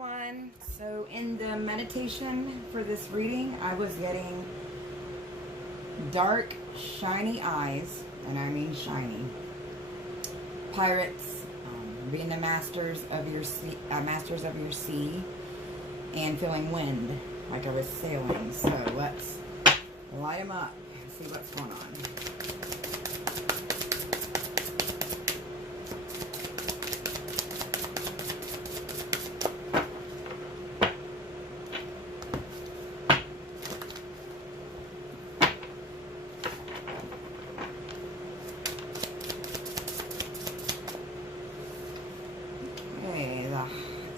everyone. So in the meditation for this reading, I was getting dark, shiny eyes, and I mean shiny. Pirates, being the masters of your sea, and feeling wind, like I was sailing. So let's light them up and see what's going on.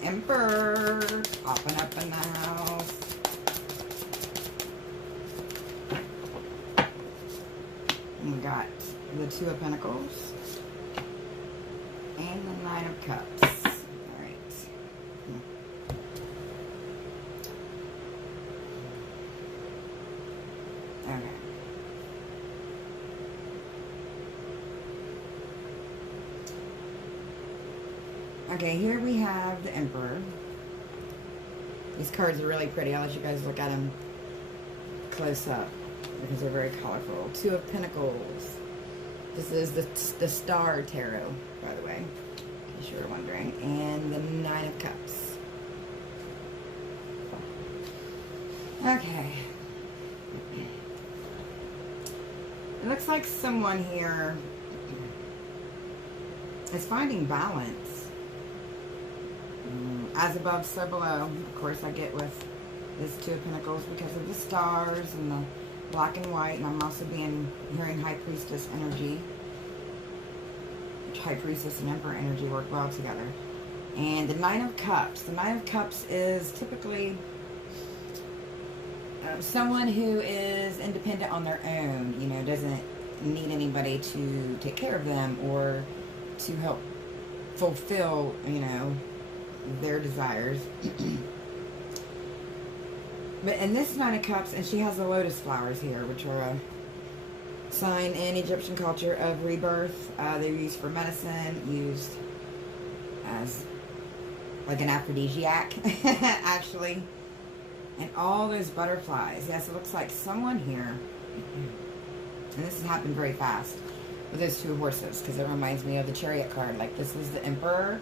Emperor popping up in the house. And we got the Two of Pentacles and the Nine of Cups. All right. Okay. Okay, here we have the Emperor. These cards are really pretty. I'll let you guys look at them close up because they're very colorful. Two of Pentacles. This is the Star Tarot, by the way, in case you were wondering. And the Nine of Cups. Okay. It looks like someone here is finding balance. As above, so below. Of course, I get with this Two of Pentacles because of the stars and the black and white. And I'm also hearing High Priestess energy. Which High Priestess and Emperor energy work well together. And the Nine of Cups. The Nine of Cups is typically someone who is independent on their own. You know, doesn't need anybody to take care of them or to help fulfill, you know, their desires. But in this Nine of Cups, and she has the lotus flowers here, which are a sign in Egyptian culture of rebirth. They're used for medicine, used as like an aphrodisiac, actually. And all those butterflies. Yes, it looks like someone here, and this has happened very fast, with those two horses, because it reminds me of the Chariot card. Like, this is the Emperor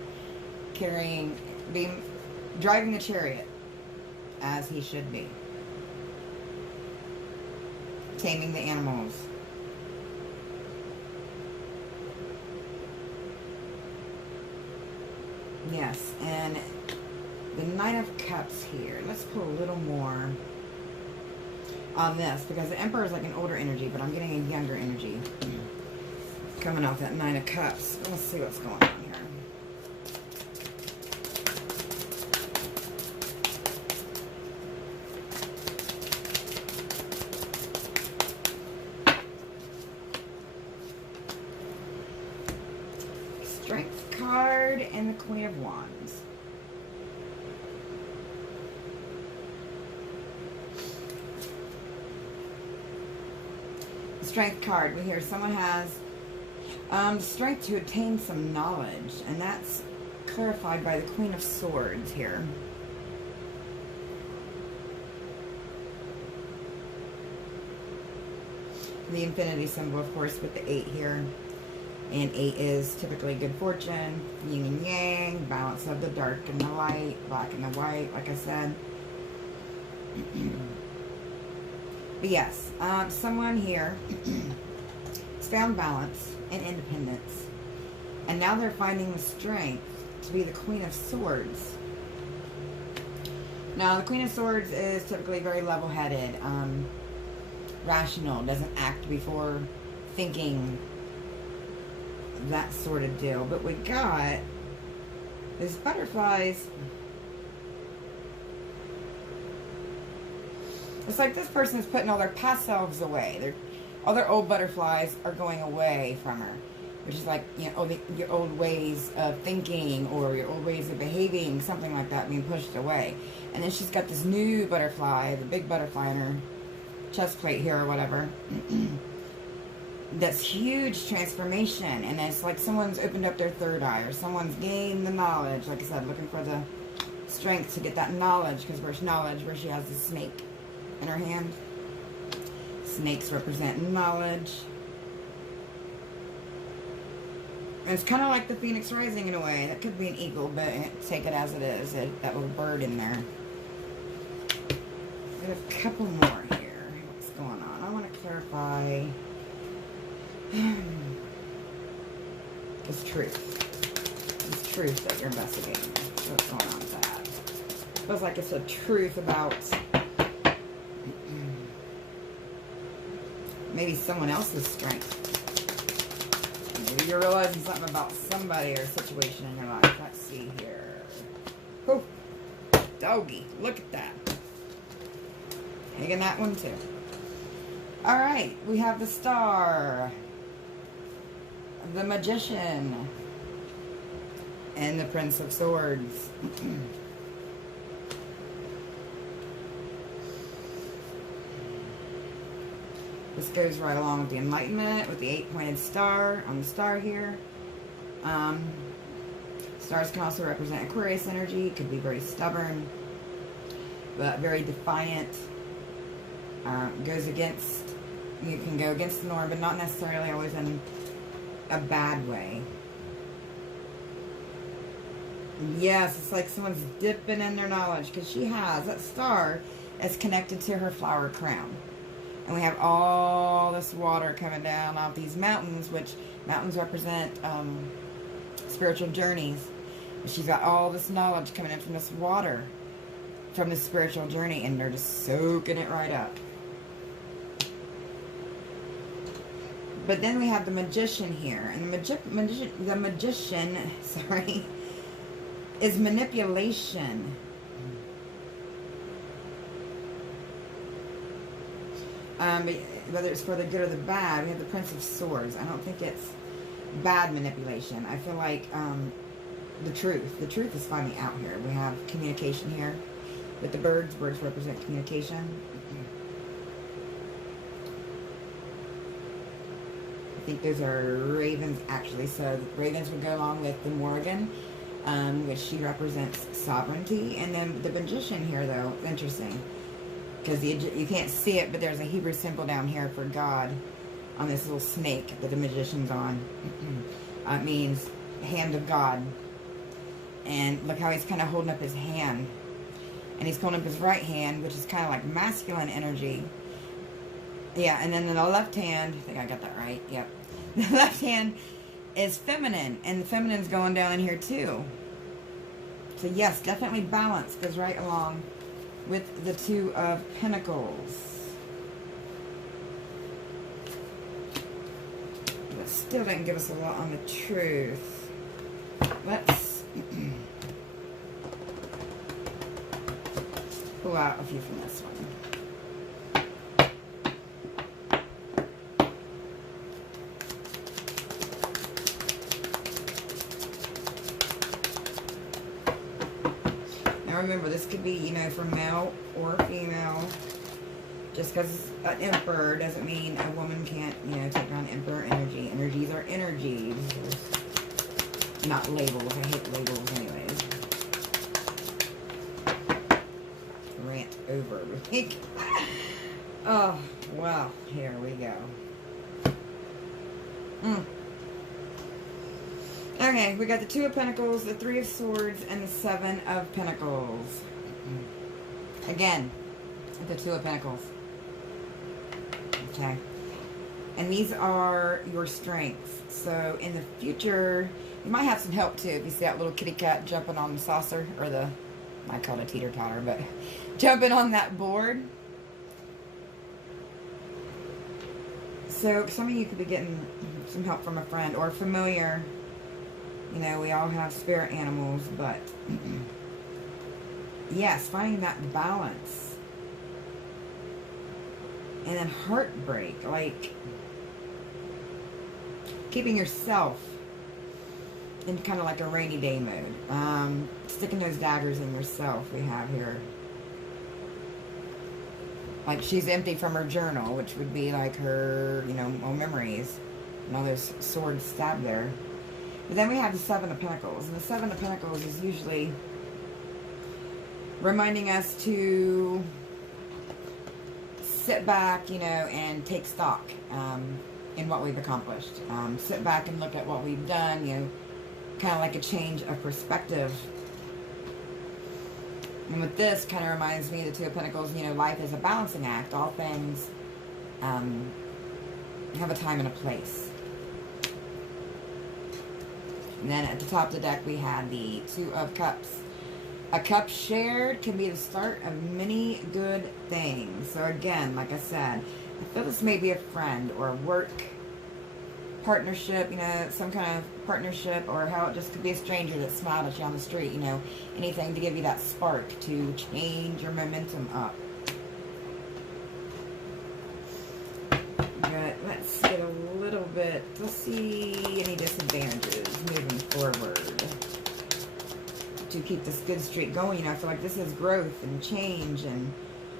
driving the chariot as he should be, taming the animals. Yes, and the Nine of Cups here. Let's pull a little more on this, because the Emperor is like an older energy, but I'm getting a younger energy coming off that Nine of Cups. Let's see what's going on here. Strength card and the Queen of Wands. The Strength card, we hear someone has strength to attain some knowledge, and that's clarified by the Queen of Swords here. The infinity symbol, of course, with the 8 here. And 8 is typically good fortune, yin and yang, balance of the dark and the light, black and the white, like I said. But yes, someone here has found balance and independence. And now they're finding the strength to be the Queen of Swords. Now, the Queen of Swords is typically very level-headed, rational, doesn't act before thinking, that sort of deal. But we got these butterflies. It's like this person is putting all their past selves away. All their old butterflies are going away from her, which is like, you know, your old ways of thinking or your old ways of behaving, something like that, being pushed away. And then she's got this new butterfly, the big butterfly in her chest plate here or whatever. That's huge transformation, and it's like someone's opened up their third eye, or someone's gained the knowledge, like I said, looking for the strength to get that knowledge, because where's knowledge? Where she has the snake in her hand. Snakes represent knowledge. And it's kind of like the Phoenix Rising in a way. That could be an eagle, but take it as it is. That little bird in there. We have a couple more here. What's going on? I want to clarify this truth. This truth that you're investigating. What's going on with that? Feels like it's a truth about maybe someone else's strength. Maybe you're realizing something about somebody or situation in your life. Let's see here. Oh, doggy. Look at that. Taking that one too. Alright, we have the Star, the Magician, and the Prince of Swords. This goes right along with the Enlightenment, with the 8-pointed star on the star here. Stars can also represent Aquarius energy. It could be very stubborn, but very defiant. Goes against, you can go against the norm, but not necessarily always in a bad way. Yes, it's like someone's dipping in their knowledge, because she has, that star is connected to her flower crown. And we have all this water coming down off these mountains, which mountains represent spiritual journeys. She's got all this knowledge coming in from this water, from this spiritual journey, and they're just soaking it right up. But then we have the Magician here, and the magician, sorry, is manipulation. Whether it's for the good or the bad, we have the Prince of Swords. I don't think it's bad manipulation. I feel like the truth is finally out here. We have communication here with the birds. Birds represent communication. I think those are ravens, actually. So ravens would go along with the Morrigan, which she represents sovereignty. And then the Magician here, though, interesting. Because you can't see it, but there's a Hebrew symbol down here for God on this little snake that the Magician's on. It means hand of God. And look how he's kind of holding up his hand. And he's holding up his right hand, which is kind of like masculine energy. Yeah, and then in the left hand, I think I got that right, yep. The left hand is feminine, and the feminine's going down in here too. So yes, definitely balance goes right along with the Two of Pentacles. But still didn't give us a lot on the truth. Let's pull out a few from this one. Now remember, this could be, you know, for male or female. Just because an emperor doesn't mean a woman can't, you know, take on emperor energy. Energies are energies. Not labels. I hate labels anyways. Rant over. Oh, well, here we go. Okay, we got the Two of Pentacles, the Three of Swords, and the Seven of Pentacles. Again, the Two of Pentacles. Okay. And these are your strengths. So in the future, you might have some help too. If you see that little kitty cat jumping on the saucer, or the, I call it a teeter-totter, but jumping on that board. So some of you could be getting some help from a friend or familiar. You know, we all have spirit animals, but yes, finding that balance. And then heartbreak, like keeping yourself in kind of like a rainy day mode. Sticking those daggers in yourself, we have here. Like she's empty from her journal, which would be like her, you know, memories. And all those swords stabbed there. But then we have the Seven of Pentacles. And the Seven of Pentacles is usually reminding us to sit back, you know, and take stock in what we've accomplished. Sit back and look at what we've done, you know, kind of like a change of perspective. And with this, kind of reminds me, the Two of Pentacles, you know, life is a balancing act. All things have a time and a place. And then at the top of the deck, we had the Two of Cups. A cup shared can be the start of many good things. So again, like I said, I feel this may be a friend or a work partnership, you know, some kind of partnership, or how it just could be a stranger that smiled at you on the street, you know, anything to give you that spark to change your momentum up. But let's get a little bit, let's see any disadvantages moving forward to keep this good streak going. You know, I feel like this is growth and change, and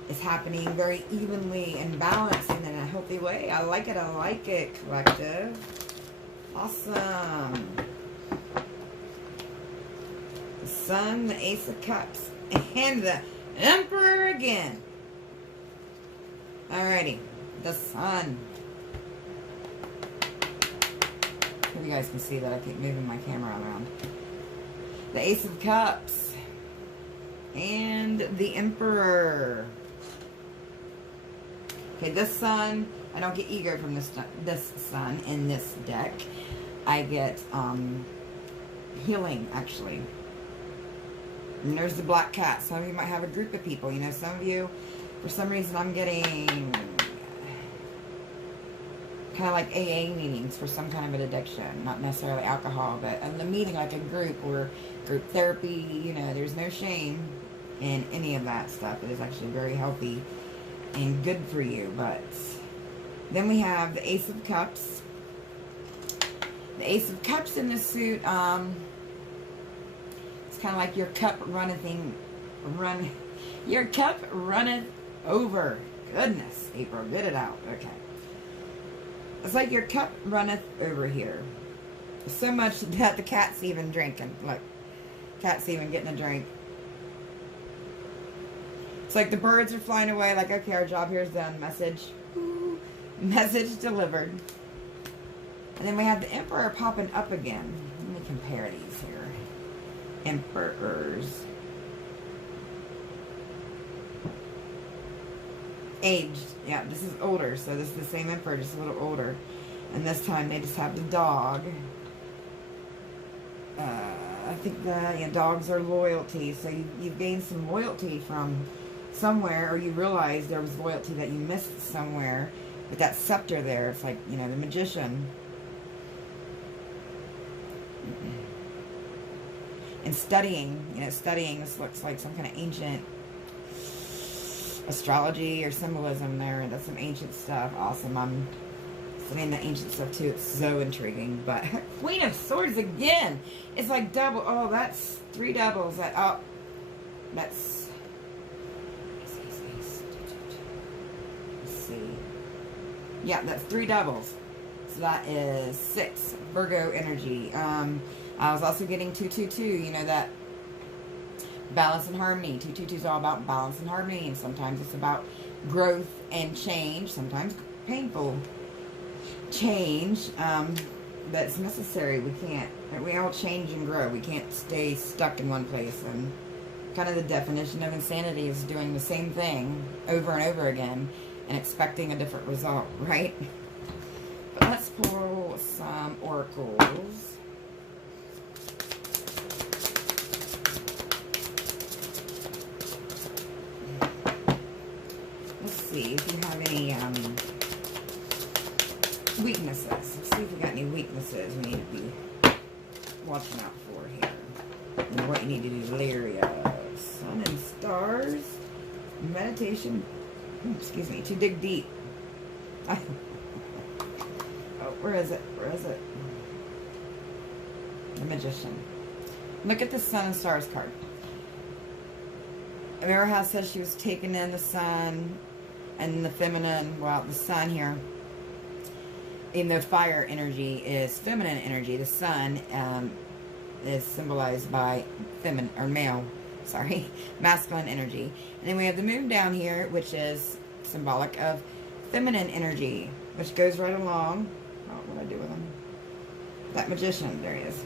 it's happening very evenly and balanced and in a healthy way. I like it, collective. Awesome. The Sun, the Ace of Cups, and the Emperor again. Alrighty, the Sun. Hope you guys can see that I keep moving my camera around. The Ace of Cups and the Emperor. Okay, this Sun, I don't get ego from this Sun in this deck. I get healing, actually. And there's the Black Cat. Some of you might have a group of people. You know, some of you, for some reason, I'm getting kind of like AA meetings for some kind of an addiction. Not necessarily alcohol, but in the meeting, like a group or group therapy. You know, there's no shame in any of that stuff. It is actually very healthy and good for you. But then we have the Ace of Cups. The Ace of Cups in this suit, it's kind of like your cup your cup runneth over. Goodness, April, get it out. Okay. It's like your cup runneth over here. So much that the cat's even drinking. Look, cat's even getting a drink. It's like the birds are flying away, like, okay, our job here is done. Message. Ooh, message delivered. And then we have the Emperor popping up again. Let me compare these here. Emperors. Aged. Yeah, this is older, so this is the same Emperor, just a little older. And this time they just have the dog. I think the dogs are loyalty, so you've gained some loyalty from somewhere, or you realize there was loyalty that you missed somewhere. With that scepter there, it's like, you know, the Magician. And studying, you know, this looks like some kind of ancient astrology or symbolism there. That's some ancient stuff. Awesome. I'm studying the ancient stuff too. It's so intriguing. But Queen of Swords again. It's like double. Oh, that's 3 doubles. That's. Let's see. Yeah, that's 3 doubles. So that is 6 Virgo energy. I was also getting 222. You know, that balance and harmony. 222 is all about balance and harmony, and sometimes it's about growth and change. Sometimes painful change, but it's necessary. We all change and grow. We can't stay stuck in one place. And kind of the definition of insanity is doing the same thing over and over again and expecting a different result, right? But let's pull some oracles. See if you have any weaknesses. Let's see if you got any weaknesses we need to be watching out for here. And what you need to do. Lyria. Sun and stars. Meditation. Excuse me. To dig deep. Oh, where is it? Where is it? The Magician. Look at the Sun and Stars card. Remember how it says she was taking in the sun and the feminine, well, the sun here, even though fire energy is feminine energy, the sun is symbolized by feminine or male sorry, masculine energy. And then we have the moon down here, which is symbolic of feminine energy, which goes right along. Oh, what do I do with him? That magician, there he is.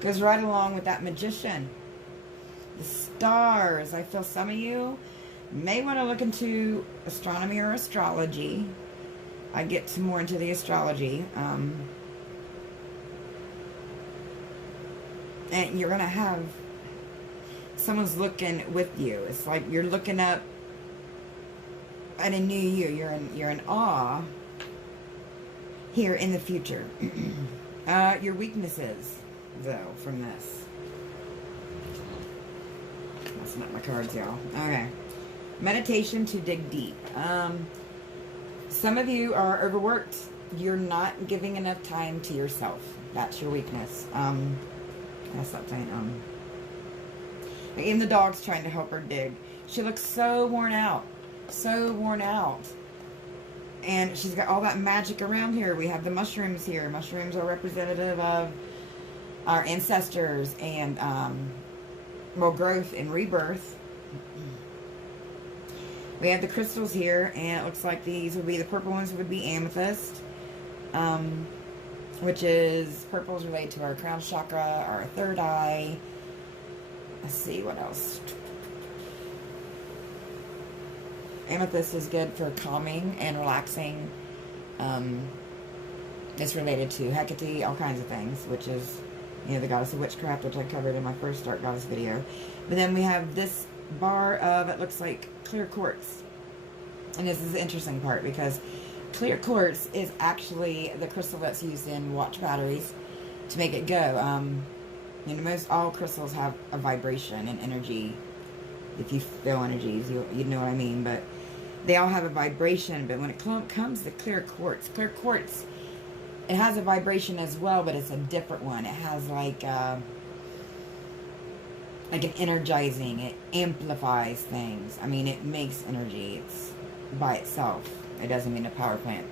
Goes right along with that magician. The stars. I feel some of you may want to look into astronomy or astrology. I get some more into the astrology. And you're going to have someone's looking with you. It's like you're looking up at a new you. You're in awe here in the future. Your weaknesses, though, from this. That's not my cards, y'all. Okay. Meditation to dig deep. Some of you are overworked. You're not giving enough time to yourself. That's your weakness. That's not saying, even the dog's trying to help her dig. She looks so worn out. So worn out. And she's got all that magic around here. We have the mushrooms here. Mushrooms are representative of our ancestors and, well, growth and rebirth. We have the crystals here, and it looks like these would be, the purple ones would be amethyst. Which is, purple is related to our crown chakra, our third eye. Let's see, what else? Amethyst is good for calming and relaxing. It's related to Hecate, all kinds of things, which is, you know, the goddess of witchcraft, which I covered in my first Dark Goddess video. But then we have this bar of, it looks like clear quartz. And this is the interesting part, because clear quartz is actually the crystal that's used in watch batteries to make it go. You know, most all crystals have a vibration and energy. If you feel energies, you know what I mean. But they all have a vibration. But when it comes to clear quartz, it has a vibration as well, but it's a different one. It has like an energizing. It amplifies things. I mean, it makes energy. It's by itself. It doesn't mean a power plant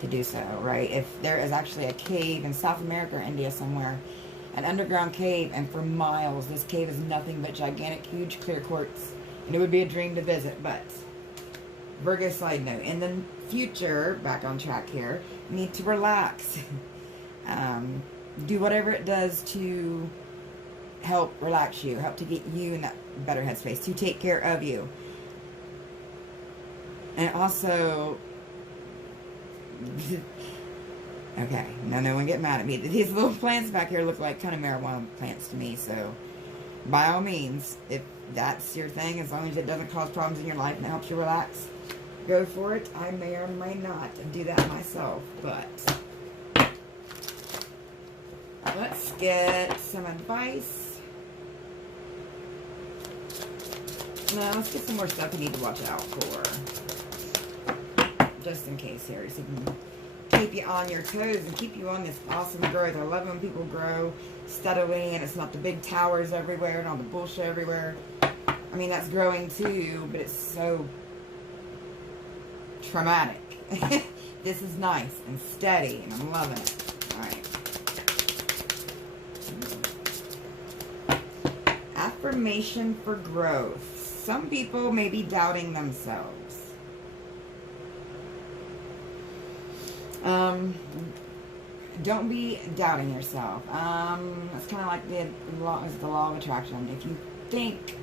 to do so, right? If there is actually a cave in South America or India somewhere, an underground cave, and for miles, this cave is nothing but gigantic, huge clear quartz, and it would be a dream to visit. But Virgo side note, in the future, back on track here, you need to relax. Do whatever it does to help relax you, help to get you in that better headspace, to take care of you. And also, okay, now no one get mad at me. These little plants back here look like kind of marijuana plants to me, so by all means, if that's your thing, as long as it doesn't cause problems in your life and it helps you relax, go for it. I may or may not do that myself, but let's get some advice. Now, let's get some more stuff you need to watch out for. Just in case here, so you can keep you on your toes and keep you on this awesome growth. I love when people grow steadily and it's not the big towers everywhere and all the bullshit everywhere. I mean, that's growing too, but it's so traumatic. This is nice and steady, and I'm loving it. Alright. Affirmation for growth. Some people may be doubting themselves. Don't be doubting yourself. It's kind of like the law of attraction. If you think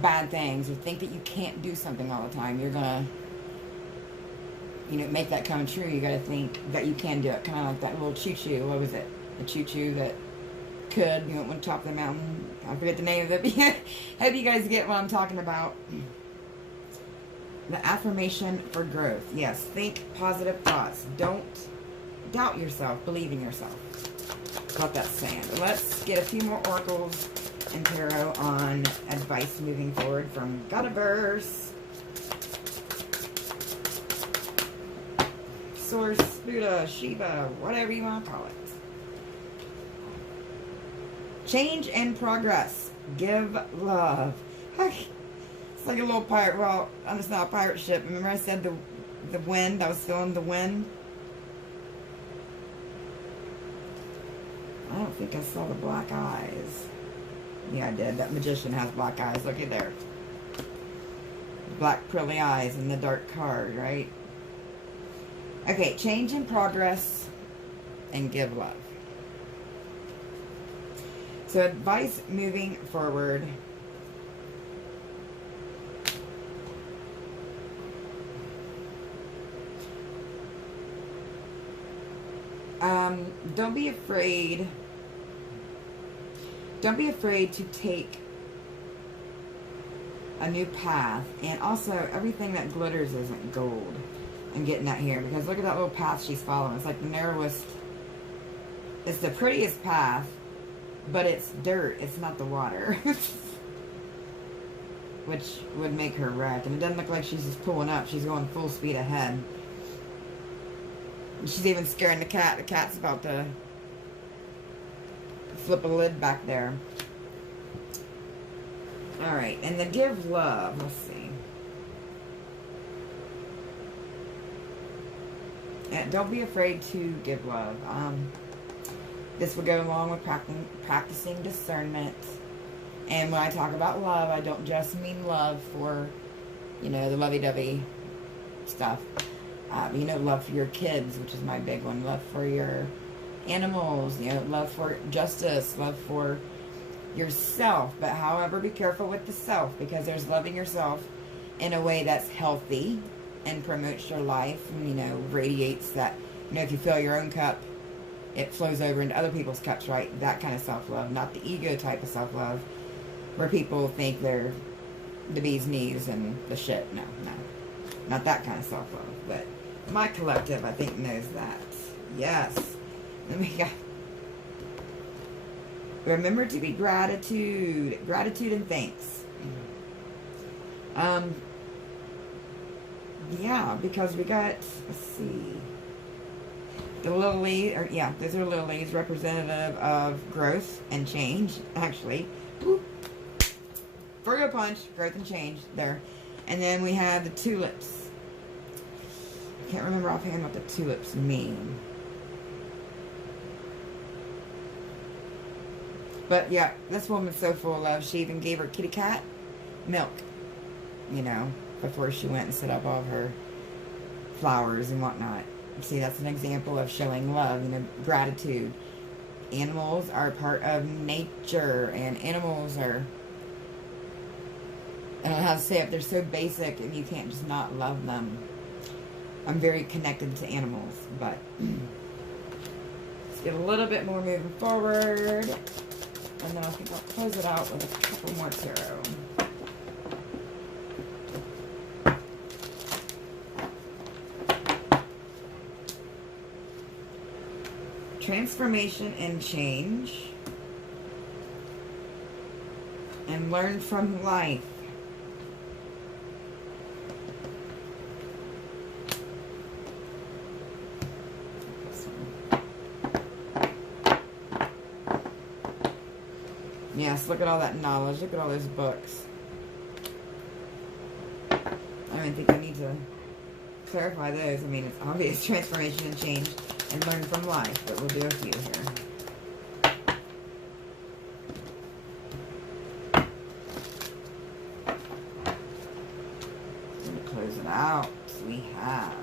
bad things or think that you can't do something all the time, you're gonna, you know, make that come true. You gotta think that you can do it. Kind of like that little choo-choo. What was it? The choo-choo that could, you know, went top of the mountain. I forget the name of it. But hope you guys get what I'm talking about. The affirmation for growth. Yes, think positive thoughts. Don't doubt yourself. Believe in yourself. Got that saying. Let's get a few more oracles and tarot on advice moving forward from Godiverse. Source, Buddha, Shiva, whatever you want to call it. Change and progress. Give love. It's like a little pirate. Well, it's not a pirate ship. Remember I said the wind? I was feeling the wind. don't think I saw the black eyes. Yeah, I did. That magician has black eyes. Look at there. Black pearly eyes in the dark card, right? Okay, change in progress and give love. So advice moving forward. Don't be afraid. Don't be afraid to take a new path. And also, everything that glitters isn't gold. I'm getting that here. Because look at that little path she's following. It's like the narrowest. It's the prettiest path. But it's dirt. It's not the water. Which would make her wreck. And it doesn't look like she's just pulling up. She's going full speed ahead. She's even scaring the cat. The cat's about to flip a lid back there. Alright, and the give love. Let's see. And don't be afraid to give love. This would go along with practicing discernment. And when I talk about love, I don't just mean love for, you know, the lovey-dovey stuff. You know, love for your kids, which is my big one. Love for your animals, you know, love for justice, love for yourself. But however, be careful with the self, because there's loving yourself in a way that's healthy and promotes your life and, you know, radiates that, you know, if you fill your own cup, it flows over into other people's cups, right? That kind of self-love, not the ego type of self-love where people think they're the bee's knees and the shit. No, no. Not that kind of self-love, but my collective, I think, knows that. Yes. Then we got, remember to be gratitude. Gratitude and thanks. Yeah, because we got, let's see, the lily, or yeah, those are lilies, representative of growth and change, actually. Woo. Virgo punch, growth and change, there. And then we have the tulips. Can't remember offhand what the tulips mean. But yeah, this woman's so full of love. She even gave her kitty cat milk, you know, before she went and set up all of her flowers and whatnot. See, that's an example of showing love, you know, gratitude. Animals are part of nature, and animals are, I don't know how to say it, they're so basic and you can't just not love them. I'm very connected to animals, but let's get a little bit more moving forward. And then I think I'll close it out with a couple more tarot. Transformation and change. And learn from life. Yes, look at all that knowledge. Look at all those books. I don't even think I need to clarify those. I mean, it's obvious. Transformation and change and learn from life. But we'll do a few here. To close it out, we have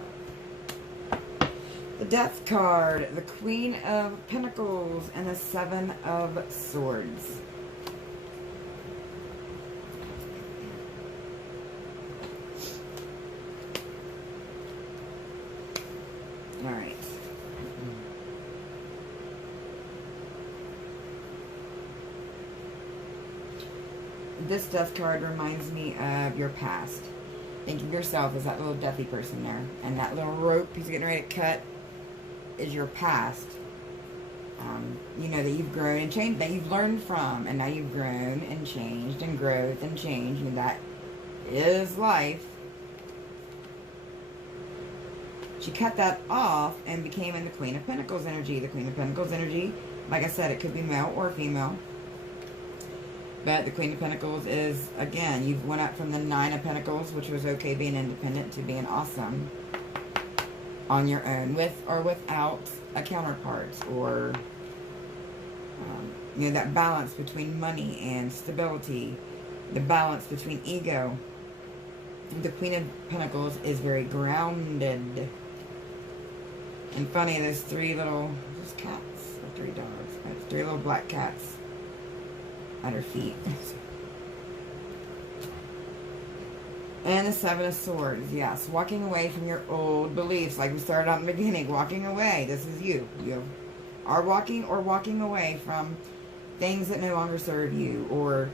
the Death card, the Queen of Pentacles, and the Seven of Swords. Alright. This Death card reminds me of your past. Think of yourself as that little deathy person there. And that little rope he's getting ready to cut is your past. You know, that you've grown and changed, that you've learned from. And now you've grown and changed and growth and change. And that is life. She cut that off and became in the Queen of Pentacles energy. The Queen of Pentacles energy, like I said, it could be male or female. But the Queen of Pentacles is, again, you've went up from the Nine of Pentacles, which was okay being independent, to being awesome on your own, with or without a counterpart, or You know, that balance between money and stability, the balance between ego. The Queen of Pentacles is very grounded. And funny, there's three little, just cats, or three dogs, right? Three little black cats at her feet. And the Seven of Swords, yes. Walking away from your old beliefs, like we started out in the beginning. Walking away, this is you. You are walking away from things that no longer serve you, or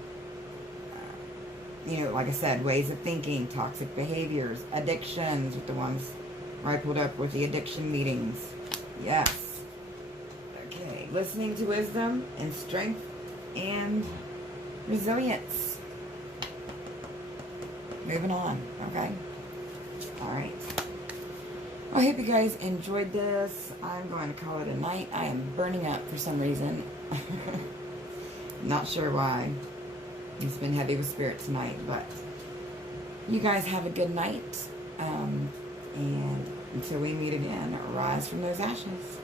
you know, like I said, ways of thinking, toxic behaviors, addictions, with the ones where I pulled up with the addiction meetings. Yes. Okay, listening to wisdom and strength and resilience. Moving on, okay? Alright. I hope you guys enjoyed this. I'm going to call it a night. I am burning up for some reason. Not sure why. It's been heavy with spirit tonight, but you guys have a good night. And until we meet again, rise from those ashes.